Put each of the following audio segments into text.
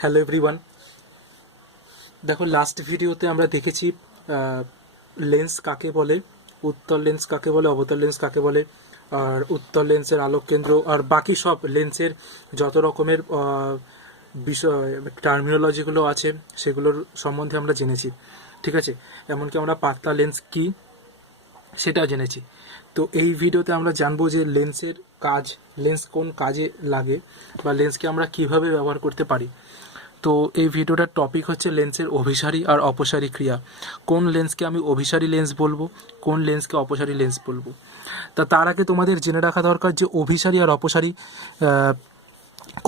Hello everyone, দেখো last ভিডিওতে আমরা দেখেছি লেন্স কাকে বলে, উত্তল লেন্স কাকে বলে, অবতল লেন্স কাকে বলে, আর উত্তল লেন্সের আলোক কেন্দ্র আর বাকি সব লেন্সের যত রকমের বিষয় টার্মিনোলজিগুলো আছে সেগুলোর সম্বন্ধে আমরা জেনেছি। ঠিক আছে, এমনকি আমরা পাতলা লেন্স কি সেটাও জেনেছি। তো এই ভিডিওতে আমরা জানবো যে লেন্সের কাজ, লেন্স কোন কাজে লাগে বা লেন্সকে আমরা কিভাবে ব্যবহার করতে পারি। তো এই ভিডিওটার টপিক হচ্ছে লেন্সের অভিসারী আর অপসারী ক্রিয়া। কোন লেন্সকে আমি অভিসারী লেন্স বলবো, কোন লেন্সকে অপসারী লেন্স বলবো। তার আগে তোমাদের জেনে রাখা দরকার যে অভিসারী আর অপসারী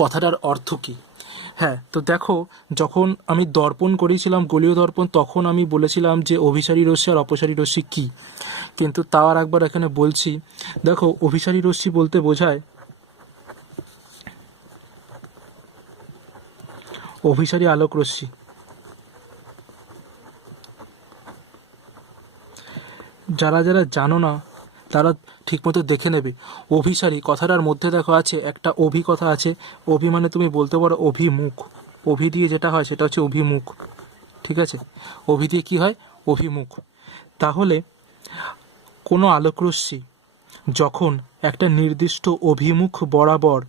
কথাটার অর্থ কী। হ্যাঁ, তো দেখো, যখন আমি দর্পণ করেছিলাম গলীয় দর্পণ, তখন আমি বলেছিলাম যে অভিসারী রশ্মি আর অপসারী রশ্মি কী। কিন্তু তাও আর একবার এখানে বলছি, দেখো অভিসারী রশ্মি বলতে বোঝায় অভিসারী আলোক রশ্মি। যারা যারা জানো না তারা ঠিকমতো দেখে নেবে। অভিসারী কথাটার মধ্যে দেখো আছে একটা অভি কথা আছে। অভি মানে তুমি বলতে পারো অভিমুখ। অভি দিয়ে যেটা হয় সেটা হচ্ছে অভিমুখ। ঠিক আছে, অভি দিয়ে কী হয়? অভিমুখ। তাহলে কোনো আলোকরশ্মি যখন একটা নির্দিষ্ট অভিমুখ বরাবর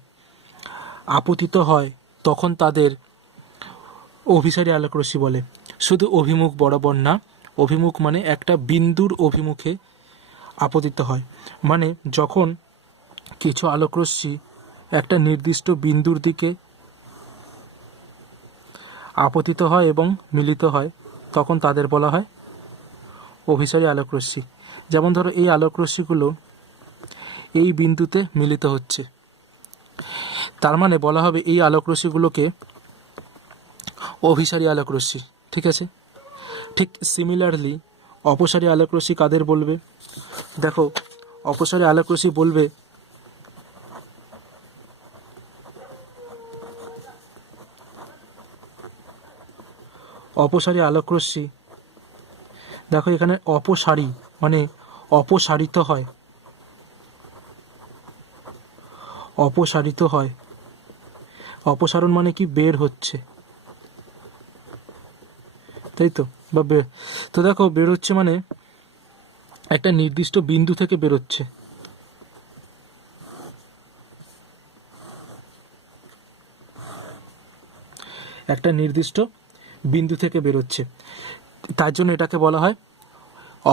আপতিত হয় তখন তাদের অভিসারী আলোকরশ্মি বলে। শুধু অভিমুখ বরাবর না, অভিমুখ মানে একটা বিন্দুর অভিমুখে আপতিত হয়। মানে যখন কিছু আলোকরশ্মি একটা নির্দিষ্ট বিন্দুর দিকে আপতিত হয় এবং মিলিত হয় তখন তাদের বলা হয় অভিসারী আলোকরশ্মি। যেমন ধরো এই আলোকরশ্মিগুলো এই বিন্দুতে মিলিত হচ্ছে, তার মানে বলা হবে এই আলোকরশ্মিগুলোকে অভিসারী আলোকরশ্মি। ঠিক আছে, ঠিক সিমিলারলি অপসারী আলোকরশ্মি কাদের বলবে? দেখো, অপসারী আলোকরশ্মি বলবে অপসারী আলোকরশ্মি, দেখো এখানে অপসারী মানে অপসারিত হয়, অপসারিত হয়। অপসারণ মানে কি? বের হচ্ছে, তাই তো? বা তো দেখো বের হচ্ছে মানে একটা নির্দিষ্ট বিন্দু থেকে বেরোচ্ছে। একটা নির্দিষ্ট বিন্দু থেকে বেরোচ্ছে, তার জন্য এটাকে বলা হয়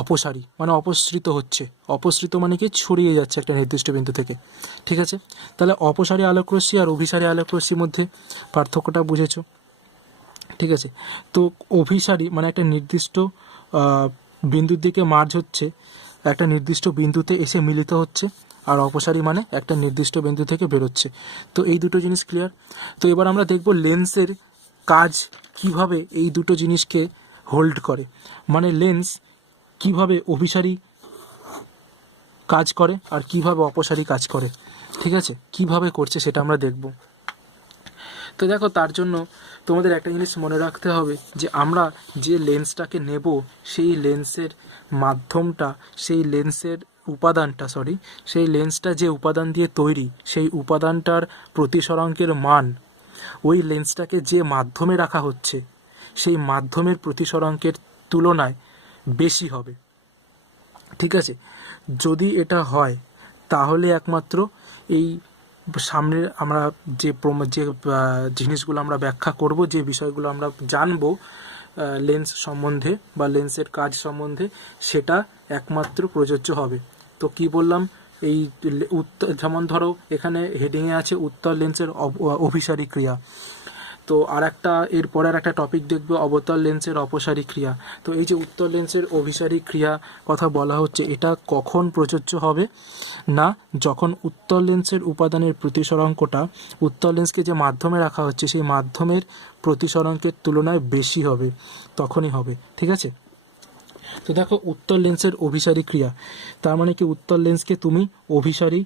অপসারী, মানে অপসৃত হচ্ছে। অপসৃত মানে কি? ছড়িয়ে যাচ্ছে একটা নির্দিষ্ট বিন্দু থেকে। ঠিক আছে, তাহলে অপসারী আলোকরশ্মি আর অভিসারী আলোকরশ্মির মধ্যে পার্থক্যটা বুঝেছো? ঠিক আছে, তো অভিসারী মানে একটা নির্দিষ্ট বিন্দুর দিকে মার্জ হচ্ছে, একটা নির্দিষ্ট বিন্দুতে এসে মিলিত হচ্ছে, আর অপসারী মানে একটা নির্দিষ্ট বিন্দু থেকে বেরোচ্ছে। তো এই দুটো জিনিস ক্লিয়ার। তো এবার আমরা দেখব লেন্সের কাজ কিভাবে এই দুটো জিনিসকে হোল্ড করে, মানে লেন্স কিভাবে অভিসারী কাজ করে আর কিভাবে অপসারী কাজ করে। ঠিক আছে, কিভাবে করছে সেটা আমরা দেখব। তো দেখো, তার জন্য তোমাদের একটা জিনিস মনে রাখতে হবে যে আমরা যে লেন্সটাকে নেব সেই লেন্সের মাধ্যমটা, সেই লেন্সের উপাদানটা, সেই লেন্সটা যে উপাদান দিয়ে তৈরি সেই উপাদানটার প্রতিসরাঙ্কের মান ওই লেন্সটাকে যে মাধ্যমে রাখা হচ্ছে সেই মাধ্যমের প্রতিসরাঙ্কের তুলনায় বেশি হবে। ঠিক আছে, যদি এটা হয় তাহলে একমাত্র এই সামনে আমরা যে জিনিসগুলো আমরা ব্যাখ্যা করব, যে বিষয়গুলো আমরা জানবো লেন্স সম্বন্ধে বা লেন্সের কাজ সম্বন্ধে, সেটা একমাত্র প্রযোজ্য হবে। তো কি বললাম, এই যেমন ধরো এখানে হেডিংয়ে আছে উত্তল লেন্সের অভিসারী ক্রিয়া। তো আর একটা এরপর আর একটা টপিক দেখবে অবতল লেন্সের অপসারী ক্রিয়া। তো এই যে উত্তল লেন্সের অভিসারী ক্রিয়া কথা বলা হচ্ছে, এটা কখন প্রযোজ্য হবে না? যখন উত্তল লেন্সের উপাদানের প্রতিসরাঙ্কটা উত্তল লেন্সকে যে মাধ্যমে রাখা হচ্ছে সেই মাধ্যমের প্রতিসরাঙ্কের তুলনায় বেশি হবে, তখনই হবে। ঠিক আছে, তো দেখো উত্তল লেন্সের অভিসারী ক্রিয়া, তার মানে কি উত্তল লেন্সকে তুমি অভিসারী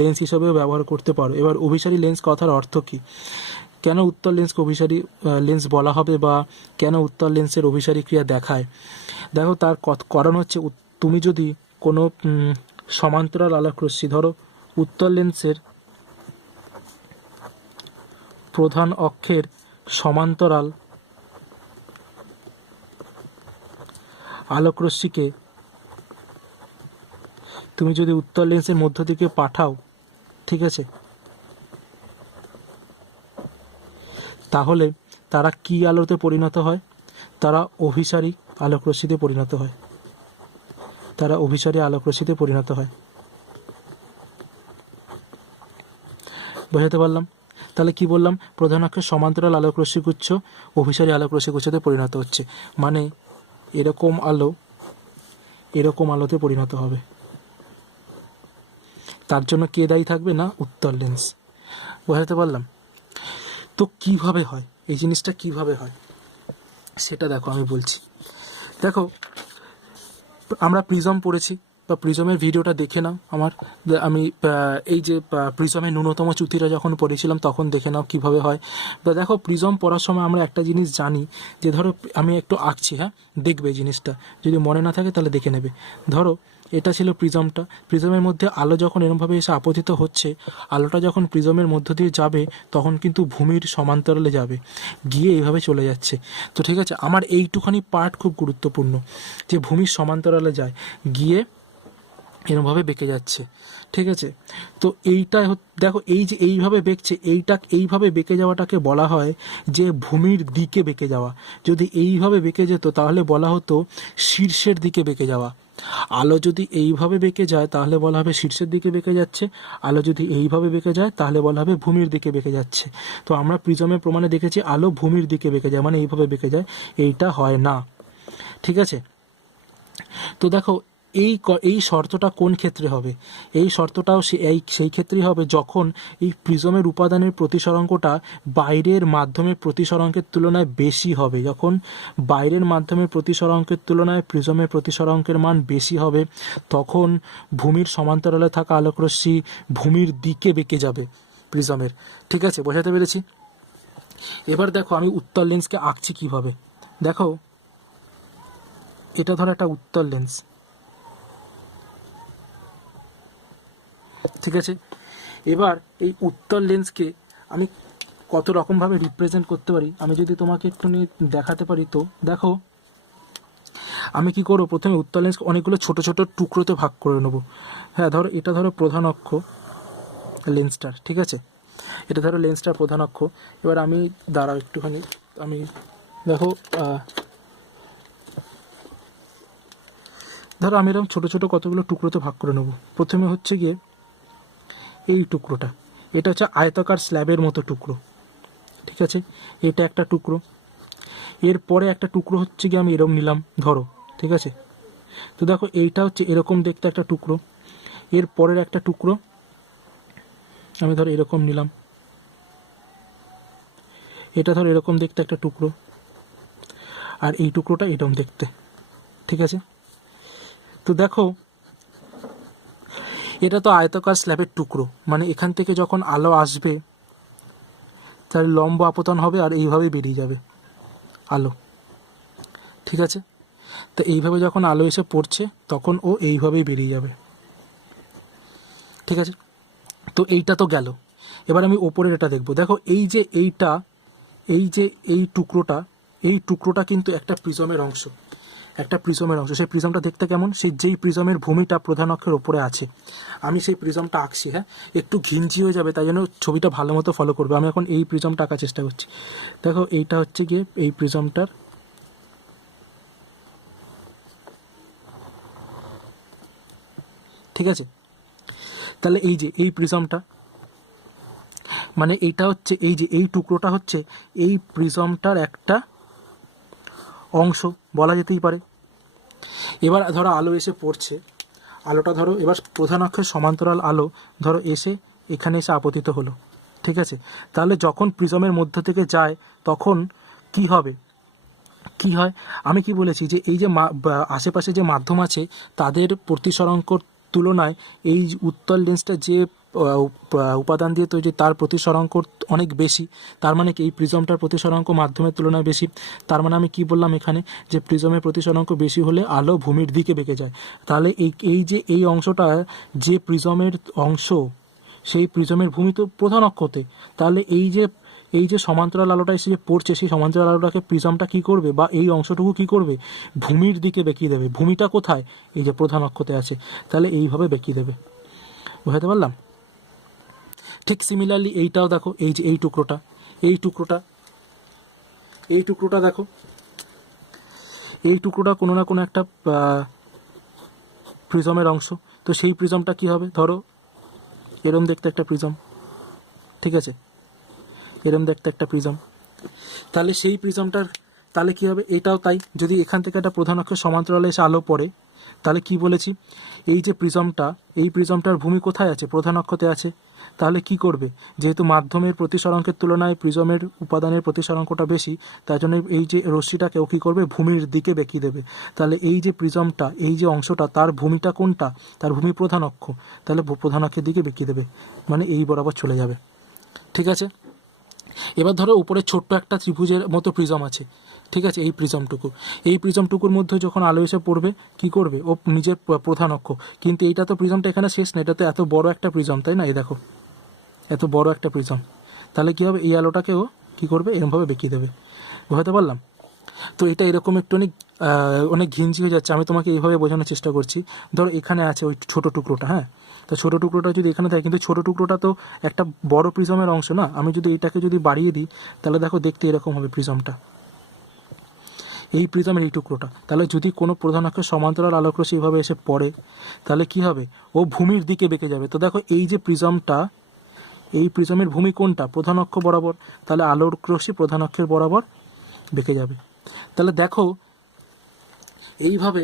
লেন্স হিসেবেও ব্যবহার করতে পারো। এবার অভিসারী লেন্স কথার অর্থ কী? কেন উত্তল লেন্সকে অভিসারী লেন্স বলা হবে বা কেন উত্তল লেন্সের অভিসারী ক্রিয়া দেখায়? দেখো, তার কারণ হচ্ছে তুমি যদি কোনো সমান্তরাল আলোকরশ্মি, ধরো উত্তল লেন্সের প্রধান অক্ষের সমান্তরাল আলোকরশ্মিকে তুমি যদি উত্তল লেন্সের মধ্য দিকে পাঠাও, ঠিক আছে, তাহলে তারা কি আলোতে পরিণত হয়? তারা অভিসারী আলোকরশ্মিতে পরিণত হয়। তারা অভিসারী আলোকরশ্মিতে পরিণত হয়। বোঝাতে পারলাম? তাহলে কি বললাম? প্রধান অক্ষের সমান্তরাল আলোকরশ্মিগুচ্ছ অভিসারী আলোকরশ্মিগুচ্ছতে পরিণত হচ্ছে, মানে এরকম আলো এরকম আলোতে পরিণত হবে। তার জন্য কে দায়ী থাকবে? না, উত্তল লেন্স। বোঝাতে পারলাম? তো কিভাবে হয় এই জিনিসটা, কিভাবে হয় সেটা দেখো, আমি বলছি। দেখো, আমরা প্রিজম পড়েছি, বা প্রিজমের ভিডিওটা দেখে নাও। আমি এই যে প্রিজমের ন্যূনতম চ্যুতিটা যখন পড়েছিলাম তখন দেখে নাও কিভাবে হয়। বা দেখো, প্রিজম পড়ার সময় আমরা একটা জিনিস জানি, যে ধরো আমি একটু আঁকছি, হ্যাঁ, দেখবে জিনিসটা, যদি মনে না থাকে তাহলে দেখে নেবে। ধরো এটা ছিল প্রিজমটা, প্রিজমের মধ্যে আলো যখন এরমভাবে এসে আপতিত হচ্ছে, আলোটা যখন প্রিজমের মধ্য দিয়ে যাবে তখন কিন্তু ভূমির সমান্তরালে যাবে, গিয়ে এইভাবে চলে যাচ্ছে। তো ঠিক আছে, আমার এইটুখানি পার্ট খুব গুরুত্বপূর্ণ, যে ভূমির সমান্তরালে যায়, গিয়ে এরমভাবে বেঁকে যাচ্ছে, ঠিক আছে। তো এইটাই দেখো, এই যে এইভাবে বেঁকছে, এইভাবে বেঁকে যাওয়াটাকে বলা হয় যে ভূমির দিকে বেঁকে যাওয়া। যদি এইভাবে বেঁকে যেত তাহলে বলা হতো শীর্ষের দিকে বেঁকে যাওয়া। আলো যদি এইভাবে বেঁকে যায় তাহলে বলা হবে শীর্ষের দিকে বেঁকে যাচ্ছে, আলো যদি এইভাবে বেঁকে যায় তাহলে বলা হবে ভূমির দিকে বেঁকে যাচ্ছে। তো আমরা প্রিজমের প্রমাণে দেখেছি আলো ভূমির দিকে বেঁকে যায়, মানে এইভাবে বেঁকে যায়, এইটা হয় না, ঠিক আছে। তো দেখো, এই শর্তটা কোন ক্ষেত্রে হবে? এই শর্তটাও সেই ক্ষেত্রেই হবে যখন এই প্রিজমের উপাদানের প্রতিসরাঙ্কটা বাইরের মাধ্যমের প্রতিসরাঙ্কের তুলনায় বেশি হবে। যখন বাইরের মাধ্যমের প্রতিসরাঙ্কের তুলনায় প্রিজমের প্রতিসরাঙ্কের মান বেশি হবে, তখন ভূমির সমান্তরালে থাকা আলোকরশ্মি ভূমির দিকে বেঁকে যাবে প্রিজমের, ঠিক আছে। বোঝাতে পেরেছি? এবার দেখো, আমি উত্তল লেন্সকে আঁকছি কিভাবে। দেখো, এটা ধরো একটা উত্তল লেন্স, ঠিক আছে। এবার এই উত্তল লেন্সকে আমি কত রকমভাবে রিপ্রেজেন্ট করতে পারি, আমি যদি তোমাকে একটু দেখাতে পারি। তো দেখো, আমি কি করবো, প্রথমে উত্তল লেন্সকে অনেকগুলো ছোট ছোট টুকরোতে ভাগ করে নেবো। হ্যাঁ, ধরো এটা ধরো প্রধান অক্ষ লেন্সটার, ঠিক আছে, এটা ধরো লেন্সটার প্রধান অক্ষ। এবার আমি দাঁড়াও একটুখানি, আমি দেখো, ধরো আমি এরকম ছোটো ছোটো কতগুলো টুকরোতে ভাগ করে নেবো। প্রথমে হচ্ছে গিয়ে এই টুকরোটা, এটা হচ্ছে আয়তাকার স্ল্যাবের মতো টুকরো, ঠিক আছে, এটা একটা টুকরো। এরপরে একটা টুকরো হচ্ছে গিয়ে আমি এরকম নিলাম ধরো, ঠিক আছে। তো দেখো, এইটা হচ্ছে এরকম দেখতে একটা টুকরো। এর পরের একটা টুকরো আমি ধরো এরকম নিলাম, এটা ধরো এরকম দেখতে একটা টুকরো, আর এই টুকরোটা এরকম দেখতে, ঠিক আছে। তো দেখো, এটা তো আয়তাকার স্ল্যাবের টুকরো, মানে এখান থেকে যখন আলো আসবে তার লম্ব আপতন হবে আর এইভাবে বেরিয়ে যাবে আলো, ঠিক আছে। তো এইভাবে যখন আলো এসে পড়ছে তখন ও এইভাবেই বেরিয়ে যাবে, ঠিক আছে। তো এইটা তো গেল। এবার আমি ওপরের এটা দেখব। দেখো, এই যে এই টুকরোটা কিন্তু একটা প্রিজমের অংশ, সেই প্রিজমটা দেখতে কেমন? যেই প্রিজমের ভূমিটা প্রধান অক্ষের ওপরে আছে, আমি সেই প্রিজমটা আঁকছি। হ্যাঁ, একটু ঘিঞ্জি হয়ে যাবে, তাই জন্য ছবিটা ভালো মতো ফলো করবে। আমি এখন এই প্রিজমটা আঁকার চেষ্টা করছি। দেখো, এইটা হচ্ছে গিয়ে এই প্রিজমটার, ঠিক আছে। তাহলে এই যে এই প্রিজমটা, মানে এইটা হচ্ছে এই টুকরোটা হচ্ছে এই প্রিজমটার একটা অংশ বলা যেতেই পারে। এবার ধরো আলো এসে পড়ছে, আলোটা ধরো এবার প্রধান অক্ষের সমান্তরাল আলো ধরো এসে এখানে এসে আপতিত হলো, ঠিক আছে। তাহলে যখন প্রিজমের মধ্য থেকে যায় তখন কি হবে, কি হয়? আমি কি বলেছি যে এই যে আশেপাশে যে মাধ্যম আছে তাদের প্রতিসরাঙ্কর তুলনায় এই উত্তল লেন্সটা যে উপাদান দিয়ে তৈরি তার প্রতিসরাঙ্ক অনেক বেশি। তার মানে কি এই প্রিজমটার প্রতিসরাঙ্ক মাধ্যমের তুলনায় বেশি। তার মানে আমি কি বললাম এখানে, যে প্রিজমের প্রতিসরাঙ্ক বেশি হলে আলো ভূমির দিকে বেঁকে যায়। তাহলে এই অংশটা যে প্রিজমের অংশ, সেই প্রিজমের ভূমি তো প্রধান অক্ষতে, তাহলে এই যে এই যে সমান্তরাল আলোটা এসে যে পড়ছে, সেই সমান্তরাল আলোটাকে প্রিজমটা কি করবে, বা এই অংশটুকু কি করবে, ভূমির দিকে বেঁকিয়ে দেবে। ভূমিটা কোথায়, এই যে প্রধান অক্ষতে আছে, তাহলে এইভাবে বেঁকিয়ে দেবে। বুঝতে পারলাম? ঠিক সিমিলারলি এইটাও দেখো, এই যে এই টুকরোটা, এই টুকরোটা, এই টুকরোটা দেখো, এই টুকরোটা কোনো না কোনো একটা প্রিজমের অংশ। তো সেই প্রিজমটা কি হবে, ধরো এরম দেখতে একটা প্রিজম, ঠিক আছে, এরম দেখতে একটা প্রিজম। তাহলে সেই প্রিজমটার, তাহলে কি হবে, এটাও তাই। যদি এখান থেকে একটা প্রধান অক্ষের সমান্তরালে এসে আলো পড়ে, তাহলে কি বলেছি, এই যে প্রিজমটা, এই প্রিজমটার ভূমি কোথায় আছে, প্রধান অক্ষতে আছে। তাহলে কি করবে, যেহেতু মাধ্যমের প্রতিসরাঙ্কের তুলনায় প্রিজমের উপাদানের প্রতিসরাঙ্কটা বেশি, তাই জন্য এই যে রশ্মিটাকেও কী করবে, ভূমির দিকে বেঁকিয়ে দেবে। তাহলে এই যে প্রিজমটা, এই যে অংশটা, তার ভূমিটা কোনটা, তার ভূমি প্রধান অক্ষ, তাহলে প্রধান অক্ষের দিকে বেঁকিয়ে দেবে, মানে এই বরাবর চলে যাবে। ঠিক আছে, এবার ধরো উপরে ছোট্ট একটা ত্রিভুজের মতো প্রিজম আছে, ঠিক আছে, এই প্রিজমটুকু, এই প্রিজমটুকুর মধ্যে যখন আলো এসে পড়বে, কি করবে, ও নিজের প্রধান অক্ষ, কিন্তু এইটা তো প্রিজমটা এখানে শেষ না, এটা তো এত বড় একটা প্রিজম, তাই না, এই দেখো এত বড় একটা প্রিজম। তাহলে কী হবে, এই আলোটাকেও কী করবে, এরকমভাবে বেঁকিয়ে দেবে। বুঝতে পারলাম? তো এটা এরকম একটু অনেক ঘিঞ্জি হয়ে যাচ্ছে, আমি তোমাকে এইভাবে বোঝানোর চেষ্টা করছি। ধরো এখানে আছে ওই ছোটো টুকরোটা, হ্যাঁ, তো ছোটো টুকরোটা যদি এখানে থাকে, কিন্তু ছোটো টুকরোটা তো একটা বড় প্রিজমের অংশ না, আমি যদি এইটাকে যদি বাড়িয়ে দিই, তাহলে দেখো দেখতে এরকম হবে প্রিজমটা, এই প্রিজমের এই টুকরোটা। তাহলে যদি কোনো প্রধান অক্ষের সমান্তরাল আলোকরশ্মি এইভাবে এসে পড়ে, তাহলে কি হবে, ও ভূমির দিকে বেঁকে যাবে। তো দেখো এই যে প্রিজমটা, এই প্রিজমের ভূমি কোনটা, প্রধান অক্ষ বরাবর, তাহলে আলোর রশ্মি প্রধান অক্ষের বরাবর বেঁকে যাবে। তাহলে দেখো এইভাবে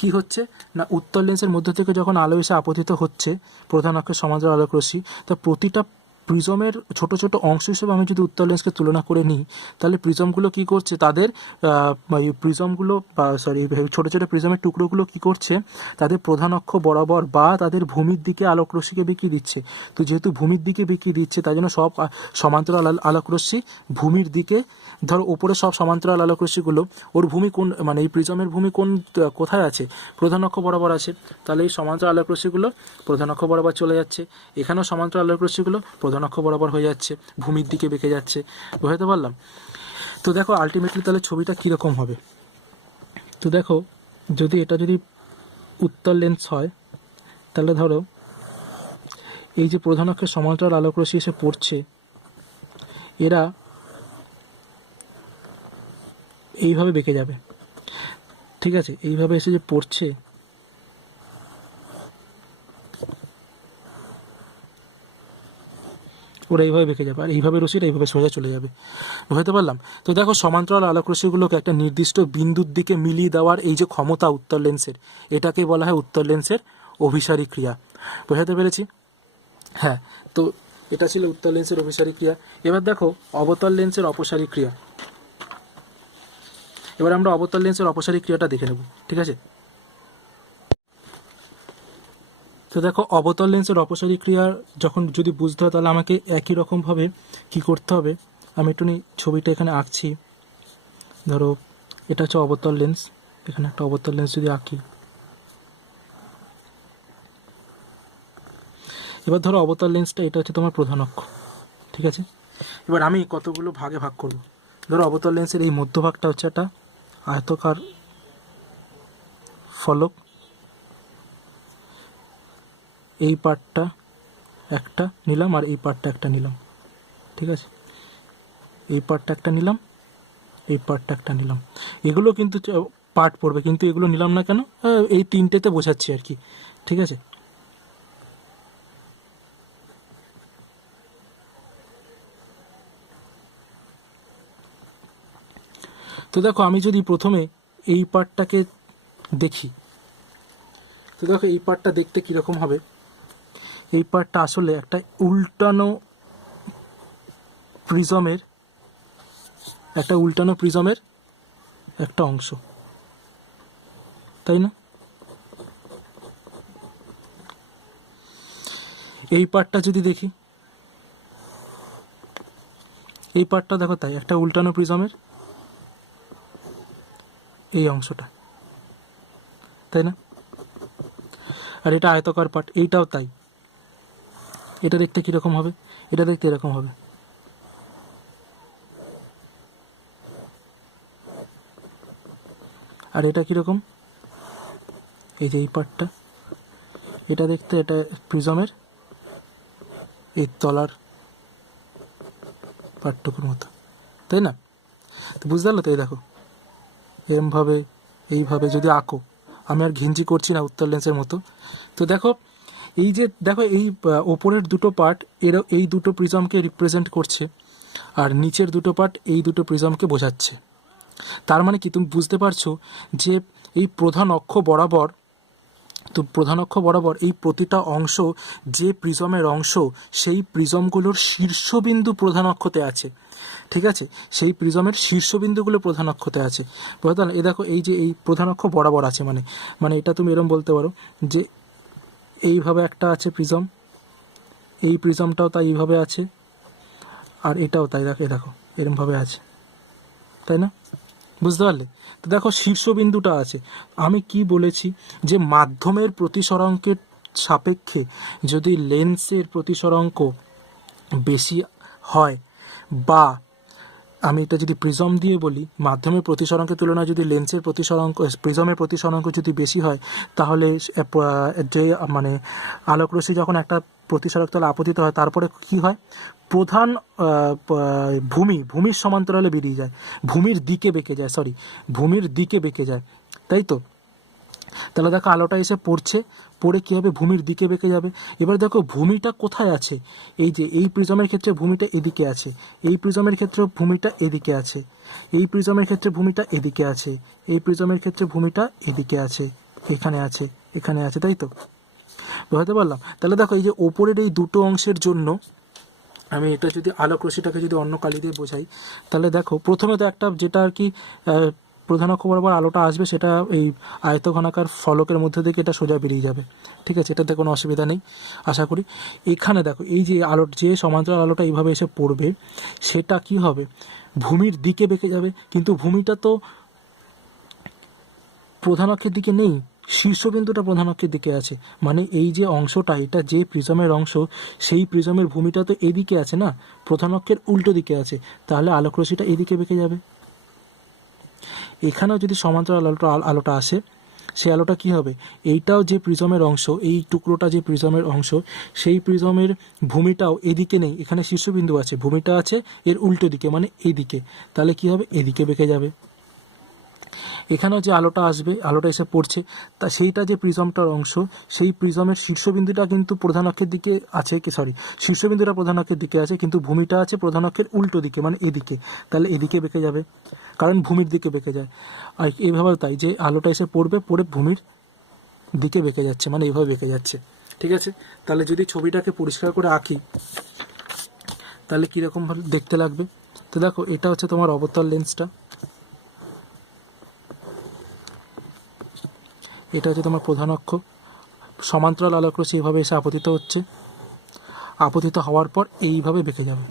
কি হচ্ছে না, উত্তর লেন্সের মধ্যে থেকে যখন আলো এসে আপতিত হচ্ছে প্রধান অক্ষের সমান্তরাল আলোক রশ্মি, তা প্রতিটা প্রিজমের ছোট ছোট অংশ হিসেবে আমি যদি উত্তর লেন্সকে তুলনা করে নিই, তাহলে প্রিজমগুলো কি করছে, তাদের প্রিজমগুলো বা সরি ছোটো ছোটো প্রিজমের টুকরোগুলো কি করছে, তাদের প্রধান অক্ষ বরাবর বা তাদের ভূমির দিকে আলোক রশ্মিকে বেঁকিয়ে দিচ্ছে। তো যেহেতু ভূমির দিকে বেঁকিয়ে দিচ্ছে, তাই জন্য সব সমান্তরাল আলোক রশ্মি ভূমির দিকে, ধরো উপরে সব সমান্তরাল আলোক রশ্মিগুলো, ওর ভূমি কোন, মানে এই প্রিজমের ভূমি কোন, কোথায় আছে, প্রধান অক্ষ বরাবর আছে। তাহলে এই সমান্তরাল আলোক রশ্মিগুলো প্রধান অক্ষ বরাবর চলে যাচ্ছে, এখানেও সমান্তরাল আলোক রশ্মিগুলো প্রধান অক্ষ বরাবর হয়ে যাচ্ছে, ভূমির দিকে বেঁকে যাচ্ছে। বুঝতে পারলাম? তো দেখো আলটিমেটলি তাহলে ছবিটা কীরকম হবে। তো দেখো, যদি এটা যদি উত্তর লেন্স হয়, তাহলে ধরো এই যে প্রধান অক্ষের সমান্তরাল আলোক রশ্মি এসে পড়ছে, এরা এইভাবে বেঁকে যাবে, ঠিক আছে, এইভাবে এসে যে পড়ছে, ওরা এইভাবে বেঁকে যাবে, আর এইভাবে রশ্মিটা এইভাবে সোজা চলে যাবে। বুঝতে পারলাম? তো দেখো সমান্তরাল আলোক রশ্মিগুলোকে একটা নির্দিষ্ট বিন্দুর দিকে মিলিয়ে দেওয়ার এই যে ক্ষমতা উত্তর লেন্সের, এটাকে বলা হয় উত্তর লেন্সের অভিসারী ক্রিয়া। বুঝতে পেরেছি? হ্যাঁ, তো এটা ছিল উত্তর লেন্সের অভিসারী ক্রিয়া। এবার দেখো অবতল লেন্সের অপসারী ক্রিয়া। এবার আমরা অবতল লেন্সের অপসারী ক্রিয়াটা দেখে নেব, ঠিক আছে। তো দেখো অবতল লেন্সের অপসারী ক্রিয়া যখন যদি বুঝতে হয়, তাহলে আমাকে একই রকমভাবে কি করতে হবে, আমি একটু ছবিটা এখানে আঁকছি। ধরো এটা হচ্ছে অবতল লেন্স, এখানে একটা অবতল লেন্স যদি আঁকি, এবার ধরো অবতল লেন্সটা এটা হচ্ছে তোমার প্রধান অক্ষ, ঠিক আছে। এবার আমি কতগুলো ভাগে ভাগ করব। ধরো অবতল লেন্সের এই মধ্যভাগটা হচ্ছে একটা আয়তকার ফলক, এই পার্টটা একটা নিলাম আর এই পার্টটা একটা নিলাম, ঠিক আছে, এই পার্টটা একটা নিলাম, এই পার্টটা একটা নিলাম। এগুলো কিন্তু পার্ট পড়বে, কিন্তু এগুলো নিলাম না কেন, এই তিনটেতে বোঝাচ্ছি আর কি, ঠিক আছে। তো দেখো আমি যদি প্রথমে এই পার্টটাকে দেখি, তো দেখো এই পার্টটা দেখতে কীরকম হবে। এই পার্টটা আসলে একটা উল্টানো প্রিজমের একটা অংশ, তাই না। এই পার্টটা যদি দেখি, এই পার্টটা দেখো তাই একটা উল্টানো প্রিজমের এই অংশটা, তাই না। আর এটা আয়তকার পার্ট, এইটাও তাই। এটা দেখতে কীরকম হবে, এটা দেখতে এরকম হবে। আর এটা কীরকম, এই যে এই পার্টটা, এটা দেখতে এটা প্রিজমের এই তলার পার্টটুকুর মতো, তাই না? তো বুঝতে পারলো তো? এই দেখো এরমভাবে এইভাবে যদি আঁকো, আমি আর ঘিঞ্জি করছি না উত্তর লেন্সের মতো। তো দেখো এই যে দেখো এই ওপরের দুটো পার্ট এই দুটো প্রিজমকে রিপ্রেজেন্ট করছে, আর নিচের দুটো পার্ট এই দুটো প্রিজমকে বোঝাচ্ছে। তার মানে কি তুমি বুঝতে পারছো যে এই প্রধান অক্ষ বরাবর, তো প্রধান অক্ষ বরাবর এই প্রতিটা অংশ যে প্রিজমের অংশ, সেই প্রিজমগুলোর শীর্ষবিন্দু প্রধান অক্ষতে আছে, ঠিক আছে? সেই প্রিজমের শীর্ষবিন্দুগুলো প্রধান অক্ষতে আছে, বুঝতে পারলে? এ দেখো এই যে এই প্রধান অক্ষ বরাবর আছে, মানে এটা তুমি এরকম বলতে পারো যে এইভাবে একটা আছে প্রিজম, এই প্রিজমটাও তাই এইভাবে আছে, আর এটাও তাই, দেখো দেখো এরকমভাবে আছে, তাই না? বুঝতে পারলে? তো দেখো শীর্ষবিন্দুটা আছে। আমি কি বলেছি যে মাধ্যমের প্রতিসরাঙ্কের সাপেক্ষে যদি লেন্সের প্রতিসরাঙ্ক বেশি হয়, বা আমি এটা যদি প্রিজম দিয়ে বলি, মাধ্যমের প্রতিসরাঙ্কের তুলনায় যদি লেন্সের প্রতিসরাঙ্ক, প্রিজমের প্রতিসরাঙ্ক যদি বেশি হয়, তাহলে যে মানে আলোকরশ্মি যখন একটা প্রতিসরক তলে আপতিত হয়, তারপরে কি হয়, প্রধান ভূমির সমান্তরালে বেরিয়ে যায়, ভূমির দিকে বেঁকে যায়, তাই তো? তাহলে দেখো আলোটা এসে পড়ে কী হবে, ভূমির দিকে বেঁকে যাবে। এবার দেখো ভূমিটা কোথায় আছে, এই যে এই প্রিজমের ক্ষেত্রে ভূমিটা এদিকে আছে, এই প্রিজমের ক্ষেত্রে ভূমিটা এদিকে আছে, এই প্রিজমের ক্ষেত্রে ভূমিটা এদিকে আছে, এই প্রিজমের ক্ষেত্রে ভূমিটা এদিকে আছে, এখানে আছে, তাই তো? বুঝতে পারলাম? তাহলে দেখো এই যে ওপরের এই দুটো অংশের জন্য আমি এটা যদি আলোক রশ্মিটাকে যদি অন্য কালি দিয়ে বোঝাই, তাহলে দেখো প্রথমে তো একটা যেটা আর কি প্রধান অক্ষ বরাবর আলোটা আসবে, সেটা এই আয়তঘনাকার ফলকের মধ্যে থেকে এটা সোজা বেরিয়ে যাবে, ঠিক আছে? এটাতে কোনো অসুবিধা নেই আশা করি। এখানে দেখো এই যে যে সমান্তরাল আলোটা এইভাবে এসে পড়বে, সেটা কি হবে, ভূমির দিকে বেঁকে যাবে, কিন্তু ভূমিটা তো প্রধান অক্ষের দিকে নেই, শীর্ষবিন্দুটা প্রধান অক্ষের দিকে আছে, মানে এই যে অংশটা, এটা যে প্রিজমের অংশ, সেই প্রিজমের ভূমিটা তো এদিকে আছে না, প্রধান অক্ষের উল্টো দিকে আছে, তাহলে আলোকরশ্মিটা এদিকে বেঁকে যাবে। এখানেও যদি সমান্তরাল আলোটা আসে, সেই আলোটা কি হবে, এইটাও যে প্রিজমের অংশ, এই টুকরোটা যে প্রিজমের অংশ, সেই প্রিজমের ভূমিটাও এদিকে নেই, এখানে শীর্ষবিন্দু আছে, ভূমিটা আছে এর উল্টো দিকে, মানে এইদিকে, তাহলে কি হবে, এদিকে বেঁকে যাবে। এখানেও যে আলোটা আসবে, আলোটা এসে পড়ছে, তা সেইটা যে প্রিজমটার অংশ, সেই প্রিজমের শীর্ষবিন্দুটা কিন্তু প্রধান অক্ষের দিকে আছে, শীর্ষবিন্দুটা প্রধান অক্ষের দিকে আছে, কিন্তু ভূমিটা আছে প্রধান অক্ষের উল্টো দিকে, মানে এদিকে, তাহলে এদিকে বেঁকে যাবে, কারণ ভূমির দিকে বেঁকে যায়। আর এইভাবে তাই যে আলোটা এসে পড়ে ভূমির দিকে বেঁকে যাচ্ছে, মানে এইভাবে বেঁকে যাচ্ছে, ঠিক আছে? তাহলে যদি ছবিটাকে পরিষ্কার করে আঁকি, তাহলে কীরকমভাবে দেখতে লাগবে। তো দেখো এটা হচ্ছে তোমার অবতল লেন্সটা, এটা হচ্ছে তোমার প্রধান অক্ষ, সমান্তরাল আলোকরশ্মি এইভাবে এসে আপতিত হচ্ছে, আপতিত হওয়ার পর এইভাবে বেঁকে যাবে,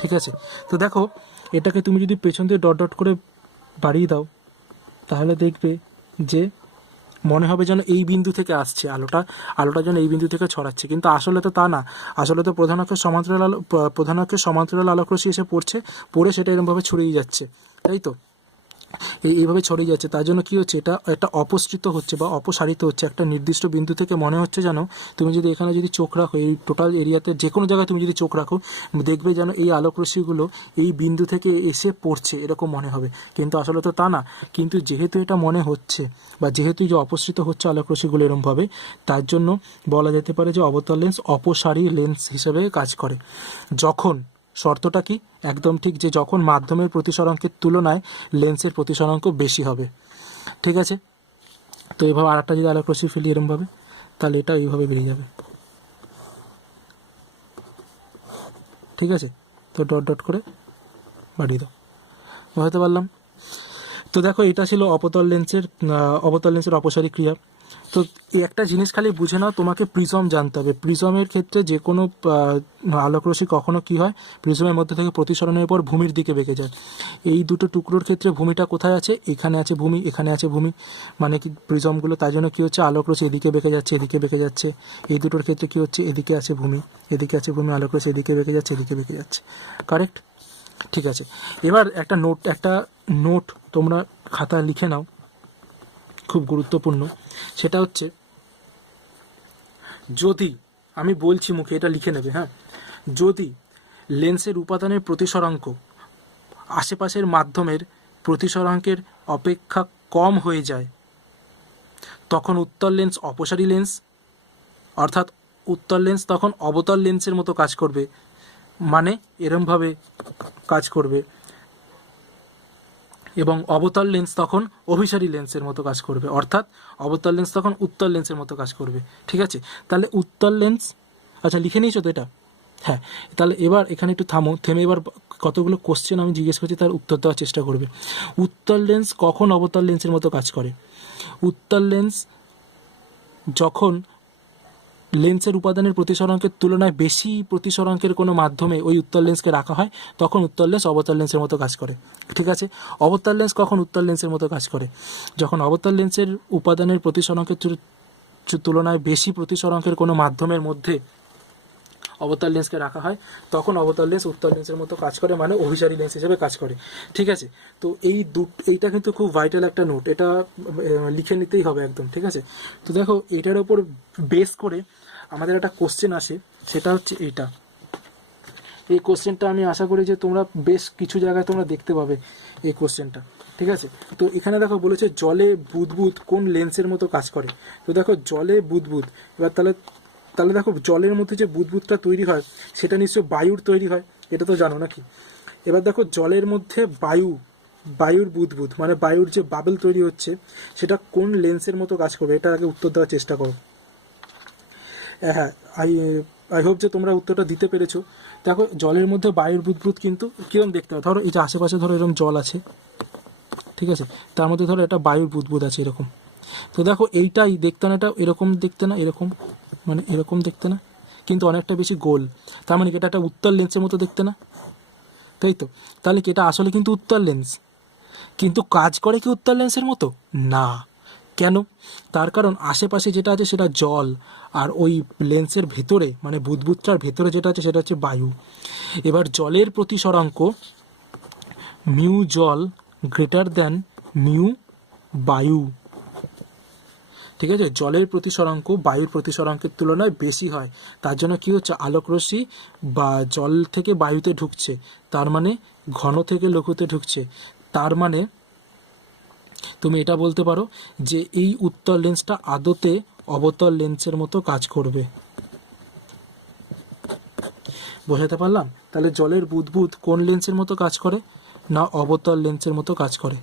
ঠিক আছে? তো দেখো এটাকে তুমি যদি পেছন দিয়ে ডট ডট করে বাড়িয়ে দাও, তাহলে দেখবে যে মনে হবে যেন এই বিন্দু থেকে আসছে আলোটা যেন এই বিন্দু থেকে ছড়াচ্ছে, কিন্তু আসলে তো তা না, আসলে তো প্রধান অক্ষের সমান্তরাল আলোকরশ্মি এসে পড়ে সেটা এরকমভাবে ছড়িয়ে যাচ্ছে, তাই তো? এইভাবে ছড়িয়ে যাচ্ছে, তার জন্য কি হচ্ছে, এটা একটা অপসৃত হচ্ছে বা অপসারিত হচ্ছে একটা নির্দিষ্ট বিন্দু থেকে। মনে হচ্ছে যেন তুমি যদি এখানে যদি চোখ রাখো, এই টোটাল এরিয়াতে যে কোনো জায়গায় তুমি যদি চোখ রাখো, দেখবে যেন এই আলোকরশ্মিগুলো এই বিন্দু থেকে এসে পড়ছে, এরকম মনে হবে, কিন্তু আসলে তো তা না। কিন্তু যেহেতু এটা মনে হচ্ছে, বা যেহেতু যে অপসৃত হচ্ছে আলোকরশ্মিগুলো এরকমভাবে, তার জন্য বলা যেতে পারে যে অবতল লেন্স অপসারী লেন্স হিসেবে কাজ করে। যখন শর্তটা কি, একদম ঠিক, যে যখন মাধ্যমের প্রতিসরাঙ্কের তুলনায় লেন্সের প্রতিসরাঙ্ক বেশি হবে, ঠিক আছে? তো এইভাবে আর একটা যদি আলোকরশ্মি ফেলি এরমভাবে, তাহলে এটা এইভাবে বেরিয়ে যাবে, ঠিক আছে? তো ডট ডট করে বাড়িয়ে দাও, বুঝতে পারলাম? তো দেখো এটা ছিল অবতল লেন্সের অপসারী ক্রিয়া। তো এই একটা জিনিস খালি বুঝে নাও, তোমাকে প্রিজম জানতে হবে। প্রিজমের ক্ষেত্রে যে কোনো আলোকরশ্মি কখনো কি হয়, প্রিজমের মধ্যে থেকে প্রতিসরণের পর ভূমির দিকে বেঁকে যায়। এই দুটো টুকরোর ক্ষেত্রে ভূমিটা কোথায় আছে, এখানে আছে ভূমি, এখানে আছে ভূমি, মানে কি প্রিজমগুলো, তার জন্য কি হচ্ছে, আলোকরশ্মি এদিকে বেঁকে যাচ্ছে। এই দুটোর ক্ষেত্রে কি হচ্ছে, এদিকে আছে ভূমি, আলোকরশ্মি এদিকে বেঁকে যাচ্ছে, কারেক্ট? ঠিক আছে। এবার একটা নোট তোমরা খাতা লিখে নাও, খুব গুরুত্বপূর্ণ। সেটা হচ্ছে, যদি আমি বলছি মুখে, এটা লিখে নেবে, হ্যাঁ, যদি লেন্সের উপাদানের প্রতিসরাঙ্ক আশেপাশের মাধ্যমের প্রতিসরাঙ্কের অপেক্ষা কম হয়ে যায়, তখন উত্তল লেন্স অপসারী লেন্স, অর্থাৎ উত্তল লেন্স তখন অবতল লেন্সের মতো কাজ করবে, মানে এরমভাবে কাজ করবে, এবং অবতল লেন্স তখন অভিসারী লেন্সের মতো কাজ করবে, অর্থাৎ অবতল লেন্স তখন উত্তল লেন্সের মতো কাজ করবে। ঠিক আছে, তাহলে উত্তল লেন্স, আচ্ছা লিখে নিয়েছো তো এটা? হ্যাঁ, তাহলে এবার এখানে একটু থামো, থেমে এবার কতগুলো কোশ্চেন আমি জিজ্ঞেস করছি, তার উত্তর দেওয়ার চেষ্টা করবে। উত্তল লেন্স কখন অবতল লেন্সের মতো কাজ করে? উত্তল লেন্স যখন লেন্সের উপাদানের প্রতিসরাঙ্কের তুলনায় বেশি প্রতিসরাঙ্কের কোনো মাধ্যমে ওই উত্তল লেন্সকে রাখা হয়, তখন উত্তল লেন্স অবতল লেন্সের মতো কাজ করে। ঠিক আছে, অবতল লেন্স কখন উত্তল লেন্সের মতো কাজ করে? যখন অবতল লেন্সের উপাদানের প্রতিসরাঙ্কের তুলনায় বেশি প্রতিসরাঙ্কের কোনো মাধ্যমের মধ্যে অবতল লেন্সকে রাখা হয়, তখন অবতল লেন্স উত্তল লেন্সের মতো কাজ করে, মানে অভিসারী লেন্স হিসেবে কাজ করে। ঠিক আছে, তো এইটা কিন্তু খুব ভাইটাল একটা নোট, এটা লিখে নিতেই হবে একদম। ঠিক আছে, তো দেখো এটার ওপর বেস করে আমাদের একটা কোশ্চেন আসে, সেটা হচ্ছে এইটা। এই কোশ্চেনটা আমি আশা করি যে তোমরা বেশ কিছু জায়গায় তোমরা দেখতে পাবে এই কোশ্চেনটা। ঠিক আছে, তো এখানে দেখো বলেছে জলে বুদবুদ কোন লেন্সের মতো কাজ করে। তো দেখো জলে বুদবুদ, এবার তাহলে দেখো জলের মধ্যে যে বুদবুদটা তৈরি হয় সেটা নিশ্চয়ই বায়ুর তৈরি হয়, এটা তো জানো নাকি? এবার দেখো জলের মধ্যে বায়ুর বুদবুদ, মানে বায়ুর যে বাবেল তৈরি হচ্ছে, সেটা কোন লেন্সের মতো কাজ করবে, এটা আগে উত্তর দেওয়ার চেষ্টা করো। হ্যাঁ, আই হোপ যে তোমরা উত্তরটা দিতে পেরেছো। দেখো জলের মধ্যে বায়ুর বুদবুদ কিন্তু কীরকম দেখতে হয়, ধরো এই যে আশেপাশে ধরো এরকম জল আছে, ঠিক আছে, তার মধ্যে ধরো একটা বায়ুর বুদবুদ আছে এরকম। তো দেখো এইটাই দেখতে না, এটা এরকম দেখতে না, এরকম মানে এরকম দেখতে না, কিন্তু অনেকটা বেশি গোল, তার মানে এটা একটা উত্তল লেন্সের মতো দেখতে না, তাই তো? তাহলে কি এটা আসলে কিন্তু উত্তল লেন্স, কিন্তু কাজ করে কি উত্তল লেন্সের মতো না? কেন? তার কারণ আশেপাশে যেটা আছে সেটা জল, আর ওই লেন্সের ভেতরে মানে বুদবুদটার ভেতরে যেটা আছে সেটা হচ্ছে বায়ু। এবার জলের প্রতিসরাঙ্ক মিউ জল গ্রেটার দ্যান মিউ বায়ু। ঠিক আছে, জলের প্রতিসরাঙ্ক বায়ুর প্রতিসরাঙ্কের তুলনায় বেশি হয়, তার জন্য কি হচ্ছে, আলোকরশ্মি বা জল থেকে বায়ুতে ঢুকছে, তার মানে ঘন থেকে লঘুতে ঢুকছে, তার মানে তুমি এটা বলতে পারো যে এই উত্তল লেন্সটা আদতে অবতল লেন্সের মতো কাজ করবে। বোঝাতে পারলাম? তাহলে জলের বুদবুদ কোন লেন্সের মতো কাজ করে না, অবতল লেন্সের মতো কাজ করে,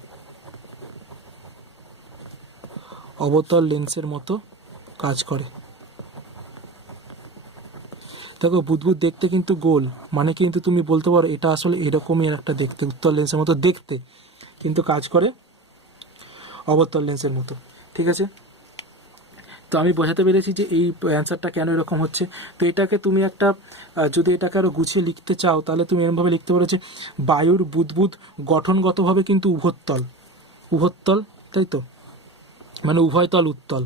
অবতল লেন্সের মতো কাজ করে। দেখো বুদবুদ দেখতে কিন্তু গোল, মানে কিন্তু তুমি বলতে পারো এটা আসলে এরকমই একটা দেখতে, উত্তল লেন্সের মতো দেখতে, কিন্তু কাজ করে অবতল লেন্সের মতো। ঠিক আছে, তো আমি বোঝাতে পেরেছি যে এই অ্যান্সারটা কেন এরকম হচ্ছে। তো এটাকে তুমি একটা যদি এটাকে আরও গুছিয়ে লিখতে চাও, তাহলে তুমি এরকমভাবে লিখতে পারো যে বায়ুর বুদবুদ গঠনগতভাবে কিন্তু উভত্তল, তাই তো, মানে উভয় তল উত্তল,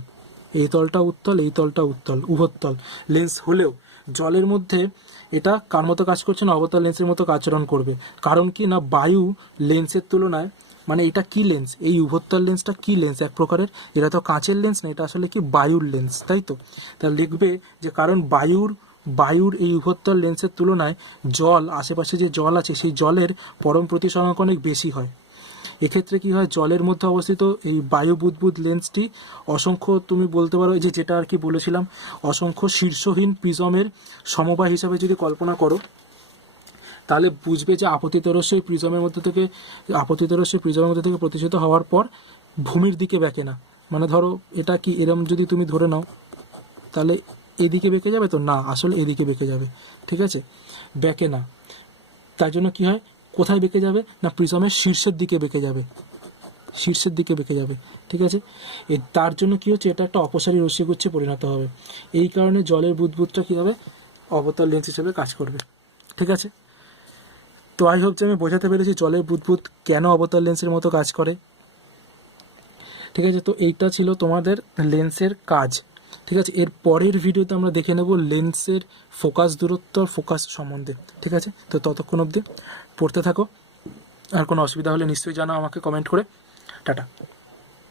এই তলটা উত্তল, এই তলটা উত্তল, উভত্তল লেন্স হলেও জলের মধ্যে এটা কার মতো কাজ করছে না, অবতল লেন্সের মতো আচরণ করবে। কারণ কি না, বায়ু লেন্সের তুলনায়, মানে এটা কি লেন্স, এই উভত্তল লেন্সটা কি লেন্স এক প্রকারের, এটা তো কাঁচের লেন্স না, এটা আসলে কি বায়ুর লেন্স, তাই তো? তা লিখবে যে কারণ বায়ুর এই উভত্তল লেন্সের তুলনায় জল, আশেপাশে যে জল আছে সেই জলের পরম প্রতিসরাঙ্ক অনেক বেশি হয়। এক্ষেত্রে কি হয়, জলের মধ্যে অবস্থিত এই বায়ু বুদবুদ লেন্সটি অসংখ্য, তুমি বলতে পারো যে যেটা আর কি বলেছিলাম, অসংখ্য শীর্ষহীন প্রিজমের সমবায় হিসাবে যদি কল্পনা করো, তাহলে বুঝবে যে আপতিত রশ্মি প্রিজমের মধ্যে থেকে প্রতিষ্ঠিত হওয়ার পর ভূমির দিকে বেঁকে না, মানে ধরো এটা কি এরম যদি তুমি ধরে নাও, তাহলে এদিকে বেঁকে যাবে তো না, আসলে এদিকে বেঁকে যাবে। ঠিক আছে, বেঁকে না, তার জন্য কি হয়, কোথায় বেঁকে যাবে না, প্রিজমের শীর্ষের দিকে বেঁকে যাবে, ঠিক আছে, তার জন্য কি হচ্ছে, এটা একটা অপসারী রশ্মিগুচ্ছে পরিণত হবে। এই কারণে জলের বুদবুদটা কী হবে, অবতল লেন্স হিসেবে কাজ করবে। ঠিক আছে, তো আই হোপ যে আমি বোঝাতে পেরেছি জলের বুদবুদ কেন অবতল লেন্সের মতো কাজ করে। ঠিক আছে, তো এইটা ছিল তোমাদের লেন্সের কাজ। ঠিক আছে, এর পরের ভিডিওতে আমরা দেখে নেব লেন্সের ফোকাস দূরত্ব আর ফোকাস সম্বন্ধে। ঠিক আছে, তো ততক্ষণ অবধি পড়তে থাকো, আর কোনো অসুবিধা হলে নিশ্চয়ই জানাও আমাকে কমেন্ট করে। টাটা।